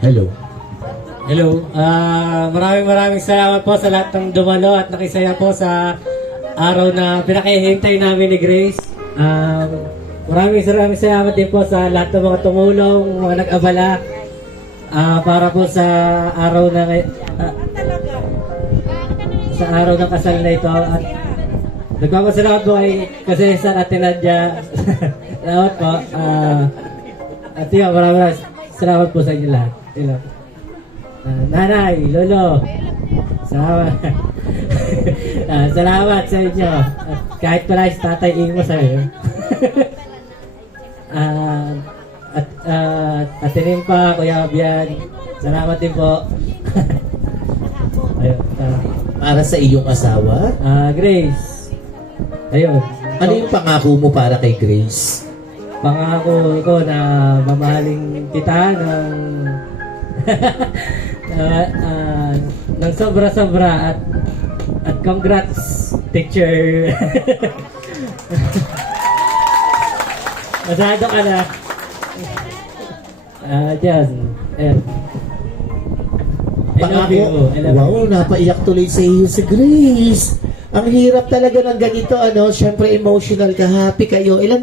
Hello. Hello. Maraming salamat po sa lahat ng dumalo at nakisaya po sa araw na pinakihintay namin ni Grace. Maraming salamat din po sa lahat ng mga tumulong, mga nag-abala para po sa araw na sa araw ng kasal na ito. At nagpapasalamat po kay Kasesan at Tinadya. Salamat po. At yun, maraming salamat po sa inyo lahat. Nanay, Lolo, salamat. Salamat sa inyo. At kahit pala si Tatay Imo sa iyo. At tinin pa, Kuya Bian, salamat din po. Ayun, Para sa iyong asawa? Grace. Ayun. Ano yung pangako mo para kay Grace? Pangako ko na mamahalin kita ng sobra-sobra at congrats, teacher. Masado ka na. Diyan. Ayan. I love you. I love you. Wow, napaiyak tuloy sa iyo si Grace. Ang hirap talaga ng ganito, ano, syempre emotional ka, happy kayo. Ilan